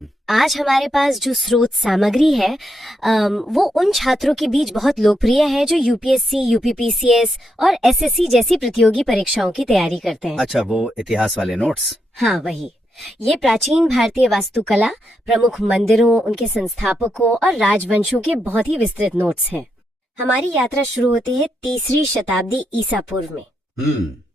आज हमारे पास जो स्रोत सामग्री है वो उन छात्रों के बीच बहुत लोकप्रिय है जो यूपीएससी, यूपीपीसीएस और एसएससी जैसी प्रतियोगी परीक्षाओं की तैयारी करते हैं। अच्छा, वो इतिहास वाले नोट्स। हाँ, वही। ये प्राचीन भारतीय वास्तुकला, प्रमुख मंदिरों, उनके संस्थापकों और राजवंशों के बहुत ही विस्तृत नोट्स हैं। हमारी यात्रा शुरू होती है 3री शताब्दी ईसा पूर्व में।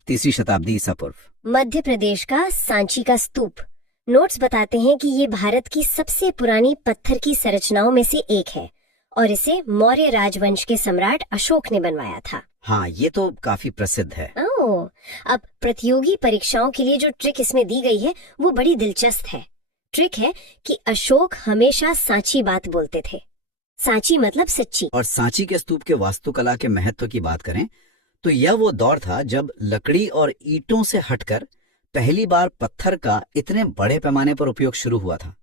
3री शताब्दी ईसा पूर्व। मध्य प्रदेश का सांची का स्तूप। नोट्स बताते हैं कि ये भारत की सबसे पुरानी पत्थर की संरचनाओं में से एक है और इसे मौर्य राजवंश के सम्राट अशोक ने बनवाया था। हाँ, ये तो काफी प्रसिद्ध है। ओह, अब प्रतियोगी परीक्षाओं के लिए जो ट्रिक इसमें दी गई है वो बड़ी दिलचस्प है। ट्रिक है कि अशोक हमेशा सांची बात बोलते थे। सांची मतलब सच्ची। और सांची के स्तूप के वास्तुकला के महत्व की बात करें तो यह वो दौर था जब लकड़ी और ईंटों से हटकर पहली बार पत्थर का इतने बड़े पैमाने पर उपयोग शुरू हुआ था।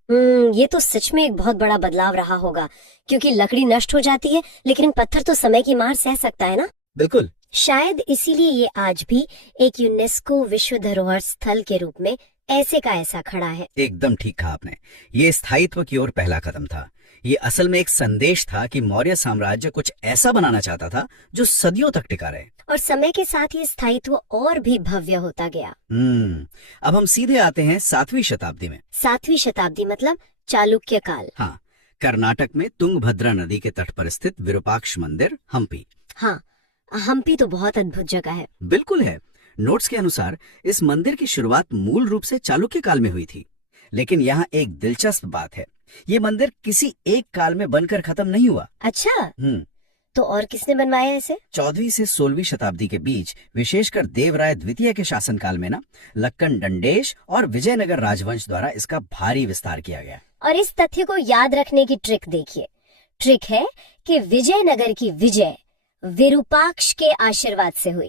ये तो सच में एक बहुत बड़ा बदलाव रहा होगा, क्योंकि लकड़ी नष्ट हो जाती है लेकिन पत्थर तो समय की मार सह सकता है ना। बिल्कुल। शायद इसीलिए ये आज भी एक यूनेस्को विश्व धरोहर स्थल के रूप में ऐसे का ऐसा खड़ा है। एकदम ठीक कहा आपने। ये स्थायित्व की ओर पहला कदम था। ये असल में एक संदेश था कि मौर्य साम्राज्य कुछ ऐसा बनाना चाहता था जो सदियों तक टिका रहे। और समय के साथ ये स्थायित्व और भी भव्य होता गया। अब हम सीधे आते हैं 7वीं शताब्दी में। 7वीं शताब्दी मतलब चालुक्य काल। हाँ, कर्नाटक में तुंगभद्रा नदी के तट पर स्थित विरूपाक्ष मंदिर हम्पी। हाँ, हम्पी तो बहुत अद्भुत जगह है। बिल्कुल है। नोट्स के अनुसार इस मंदिर की शुरुआत मूल रूप से चालुक्य काल में हुई थी, लेकिन यहाँ एक दिलचस्प बात है, ये मंदिर किसी एक काल में बनकर खत्म नहीं हुआ। अच्छा, तो और किसने बनवाया इसे? 14वीं से 16वीं शताब्दी के बीच, विशेषकर देवराय द्वितीय के शासनकाल में लक्कन डंडेश और विजयनगर राजवंश द्वारा इसका भारी विस्तार किया गया। और इस तथ्य को याद रखने की ट्रिक देखिए। ट्रिक है कि विजयनगर की विजय विरूपाक्ष के आशीर्वाद से हुई।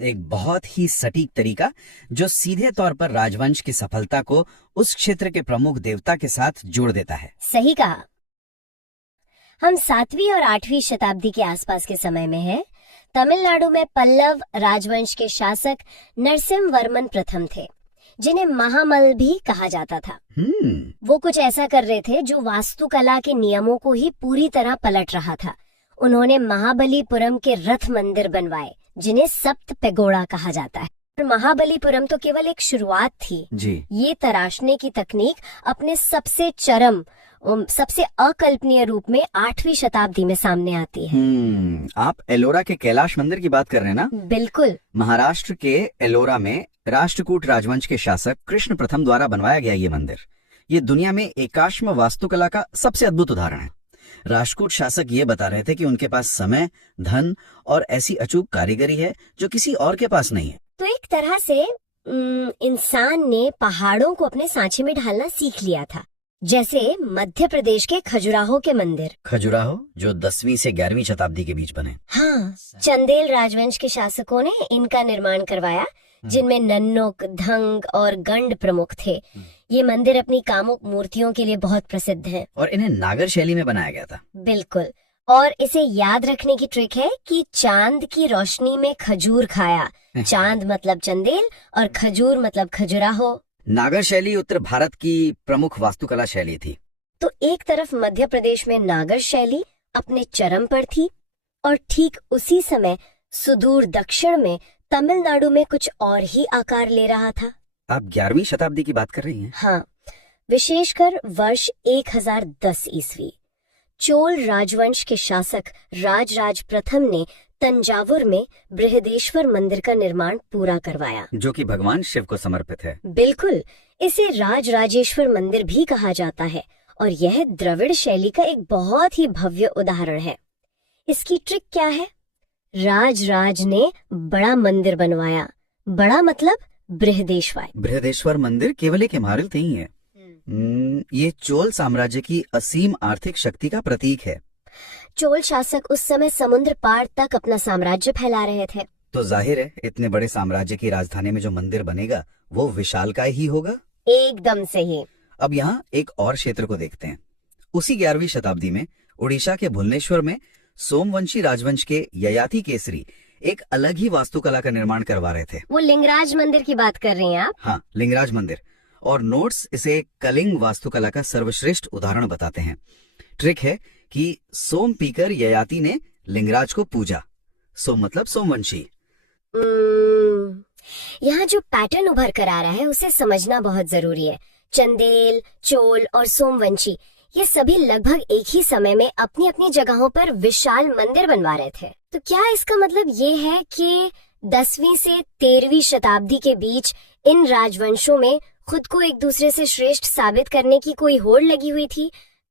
एक बहुत ही सटीक तरीका जो सीधे तौर पर राजवंश की सफलता को उस क्षेत्र के प्रमुख देवता के साथ जोड़ देता है। सही कहा। हम 7वीं और 8वीं शताब्दी के आसपास के समय में हैं। तमिलनाडु में पल्लव राजवंश के शासक नरसिम्हवर्मन प्रथम थे, जिन्हें महामल भी कहा जाता था। वो कुछ ऐसा कर रहे थे जो वास्तुकला के नियमों को ही पूरी तरह पलट रहा था। उन्होंने महाबलीपुरम के रथ मंदिर बनवाए, जिन्हें सप्त पेगोड़ा कहा जाता है। और महाबलीपुरम तो केवल एक शुरुआत थी जी। ये तराशने की तकनीक अपने सबसे चरम, सबसे अकल्पनीय रूप में 8वीं शताब्दी में सामने आती है। आप एलोरा के कैलाश मंदिर की बात कर रहे हैं ना? बिल्कुल। महाराष्ट्र के एलोरा में राष्ट्रकूट राजवंश के शासक कृष्ण प्रथम द्वारा बनवाया गया ये मंदिर। ये दुनिया में एकाश्म वास्तुकला का सबसे अद्भुत उदाहरण है। राष्ट्रकूट शासक ये बता रहे थे कि उनके पास समय, धन और ऐसी अचूक कारीगरी है जो किसी और के पास नहीं है। तो एक तरह से इंसान ने पहाड़ों को अपने सांचे में ढालना सीख लिया था, जैसे मध्य प्रदेश के खजुराहो के मंदिर। खजुराहो जो 10वीं से 11वीं शताब्दी के बीच बने। हाँ, चंदेल राजवंश के शासकों ने इनका निर्माण करवाया, जिनमें नन्नुक, धंग और गंड प्रमुख थे। ये मंदिर अपनी कामुक मूर्तियों के लिए बहुत प्रसिद्ध हैं। और इन्हें नागर शैली में बनाया गया था। बिल्कुल। और इसे याद रखने की ट्रिक है कि चांद की रोशनी में खजूर खाया। चांद मतलब चंदेल और खजूर मतलब खजुराहो। नागर शैली उत्तर भारत की प्रमुख वास्तुकला शैली थी। तो एक तरफ मध्य प्रदेश में नागर शैली अपने चरम पर थी और ठीक उसी समय सुदूर दक्षिण में तमिलनाडु में कुछ और ही आकार ले रहा था। आप 11वीं शताब्दी की बात कर रही हैं? हाँ, विशेषकर वर्ष 1010 ईस्वी चोल राजवंश के शासक राजराज प्रथम ने तंजावुर में बृहदेश्वर मंदिर का निर्माण पूरा करवाया, जो कि भगवान शिव को समर्पित है। बिल्कुल। इसे राजराजेश्वर मंदिर भी कहा जाता है और यह द्रविड़ शैली का एक बहुत ही भव्य उदाहरण है। इसकी ट्रिक क्या है? राजराज ने बड़ा मंदिर बनवाया। बड़ा मतलब बृहदेश्वर। बृहदेश्वर मंदिर केवल एक इमारत नहीं है। ये चोल साम्राज्य की असीम आर्थिक शक्ति का प्रतीक है। चोल शासक उस समय समुद्र पार तक अपना साम्राज्य फैला रहे थे। तो जाहिर है इतने बड़े साम्राज्य की राजधानी में जो मंदिर बनेगा वो विशालकाय ही होगा। एकदम सही। अब यहाँ एक और क्षेत्र को देखते हैं। उसी 11वीं शताब्दी में उड़ीसा के भुवनेश्वर में सोमवंशी राजवंश के ययाति केसरी एक अलग ही वास्तुकला का निर्माण करवा रहे थे। वो लिंगराज मंदिर की बात कर रहे हैं आप? हाँ, लिंगराज मंदिर। और नोट्स इसे कलिंग वास्तुकला का सर्वश्रेष्ठ उदाहरण बताते हैं। ट्रिक है कि सोम पीकर ययाति ने लिंगराज को पूजा। सोम मतलब सोमवंशी। यहाँ जो पैटर्न उभर कर आ रहा है उसे समझना बहुत जरूरी है। चंदेल, चोल और सोमवंशी ये सभी लगभग एक ही समय में अपनी अपनी जगहों पर विशाल मंदिर बनवा रहे थे। तो क्या इसका मतलब ये है कि 10वीं से 13वीं शताब्दी के बीच इन राजवंशों में खुद को एक दूसरे से श्रेष्ठ साबित करने की कोई होड़ लगी हुई थी?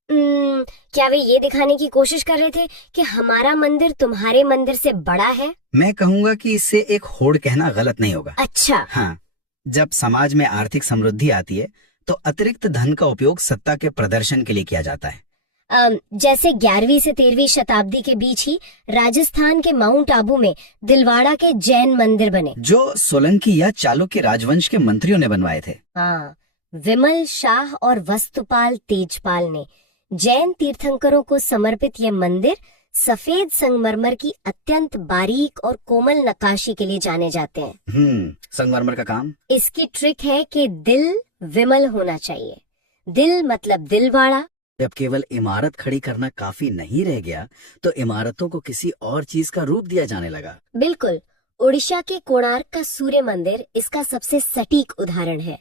क्या वे ये दिखाने की कोशिश कर रहे थे कि हमारा मंदिर तुम्हारे मंदिर से बड़ा है? मैं कहूँगा कि इससे एक होड़ कहना गलत नहीं होगा। अच्छा। हाँ, जब समाज में आर्थिक समृद्धि आती है तो अतिरिक्त धन का उपयोग सत्ता के प्रदर्शन के लिए किया जाता है। जैसे 11वीं से 13वीं शताब्दी के बीच ही राजस्थान के माउंट आबू में दिलवाड़ा के जैन मंदिर बने, जो सोलंकी या चालुक्य राजवंश के मंत्रियों ने बनवाए थे। हाँ, विमल शाह और वस्तुपाल तेजपाल ने जैन तीर्थंकरों को समर्पित ये मंदिर सफेद संगमरमर की अत्यंत बारीक और कोमल नक्काशी के लिए जाने जाते हैं। संगमरमर का काम। इसकी ट्रिक है कि दिल विमल होना चाहिए। दिल मतलब दिलवाड़ा। जब केवल इमारत खड़ी करना काफी नहीं रह गया तो इमारतों को किसी और चीज का रूप दिया जाने लगा। बिल्कुल, उड़ीसा के कोणार्क का सूर्य मंदिर इसका सबसे सटीक उदाहरण है।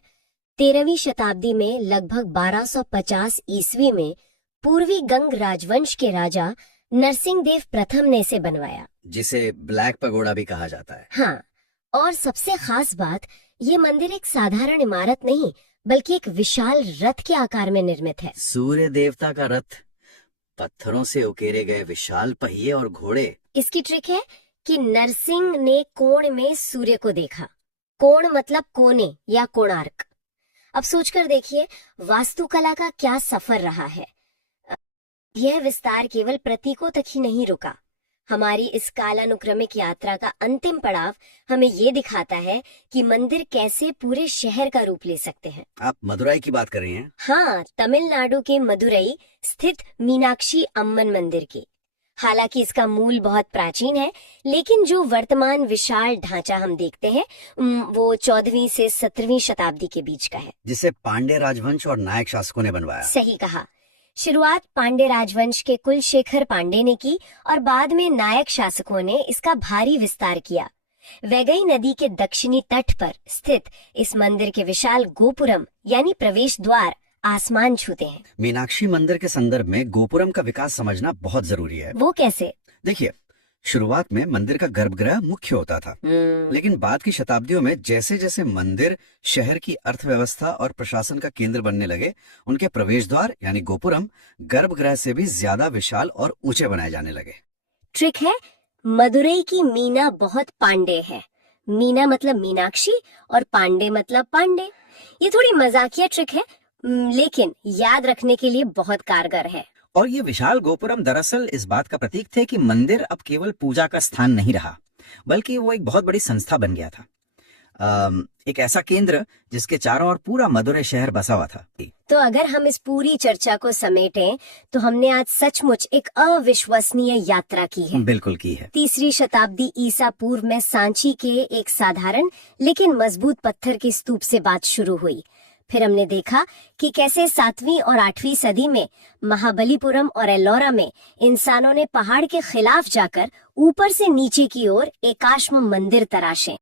13वीं शताब्दी में लगभग 1250 ईस्वी में पूर्वी गंग राजवंश के राजा नरसिंह देव प्रथम ने इसे बनवाया, जिसे ब्लैक पगोड़ा भी कहा जाता है। हाँ, और सबसे खास बात, ये मंदिर एक साधारण इमारत नहीं बल्कि एक विशाल रथ के आकार में निर्मित है। सूर्य देवता का रथ, पत्थरों से उकेरे गए विशाल पहिए और घोड़े। इसकी ट्रिक है कि नरसिंह ने कोण में सूर्य को देखा। कोण मतलब कोने या कोणार्क। अब सोचकर देखिए, वास्तुकला का क्या सफर रहा है। यह विस्तार केवल प्रतीकों तक ही नहीं रुका। हमारी इस कालानुक्रमिक यात्रा का अंतिम पड़ाव हमें ये दिखाता है कि मंदिर कैसे पूरे शहर का रूप ले सकते हैं। आप मदुराई की बात कर रही हैं? हाँ, तमिलनाडु के मदुरई स्थित मीनाक्षी अम्मन मंदिर की। हालांकि इसका मूल बहुत प्राचीन है, लेकिन जो वर्तमान विशाल ढांचा हम देखते हैं वो 14वीं से 17वीं शताब्दी के बीच का है, जिसे पांड्य राजवंश और नायक शासकों ने बनवाया। सही कहा। शुरुआत पांड्य राजवंश के कुलशेखर पांडे ने की और बाद में नायक शासकों ने इसका भारी विस्तार किया। वैगई नदी के दक्षिणी तट पर स्थित इस मंदिर के विशाल गोपुरम यानी प्रवेश द्वार आसमान छूते हैं। मीनाक्षी मंदिर के संदर्भ में गोपुरम का विकास समझना बहुत जरूरी है। वो कैसे? देखिए, शुरुआत में मंदिर का गर्भगृह मुख्य होता था, लेकिन बाद की शताब्दियों में जैसे जैसे मंदिर शहर की अर्थव्यवस्था और प्रशासन का केंद्र बनने लगे, उनके प्रवेश द्वार यानी गोपुरम गर्भगृह से भी ज्यादा विशाल और ऊंचे बनाए जाने लगे। ट्रिक है, मदुरई की मीना बहुत पांडे है। मीना मतलब मीनाक्षी और पांडे मतलब पांडे। ये थोड़ी मजाकिया ट्रिक है, लेकिन याद रखने के लिए बहुत कारगर है। और ये विशाल गोपुरम दरअसल इस बात का प्रतीक थे कि मंदिर अब केवल पूजा का स्थान नहीं रहा, बल्कि वो एक बहुत बड़ी संस्था बन गया था। एक ऐसा केंद्र जिसके चारों ओर पूरा मदुरै शहर बसा हुआ था। तो अगर हम इस पूरी चर्चा को समेटें तो हमने आज सचमुच एक अविश्वसनीय यात्रा की है। बिल्कुल की है। 3री शताब्दी ईसा पूर्व में सांची के एक साधारण लेकिन मजबूत पत्थर के स्तूप से बात शुरू हुई। फिर हमने देखा कि कैसे 7वीं और 8वीं सदी में महाबलीपुरम और एलोरा में इंसानों ने पहाड़ के खिलाफ जाकर ऊपर से नीचे की ओर एकाश्म मंदिर तराशे।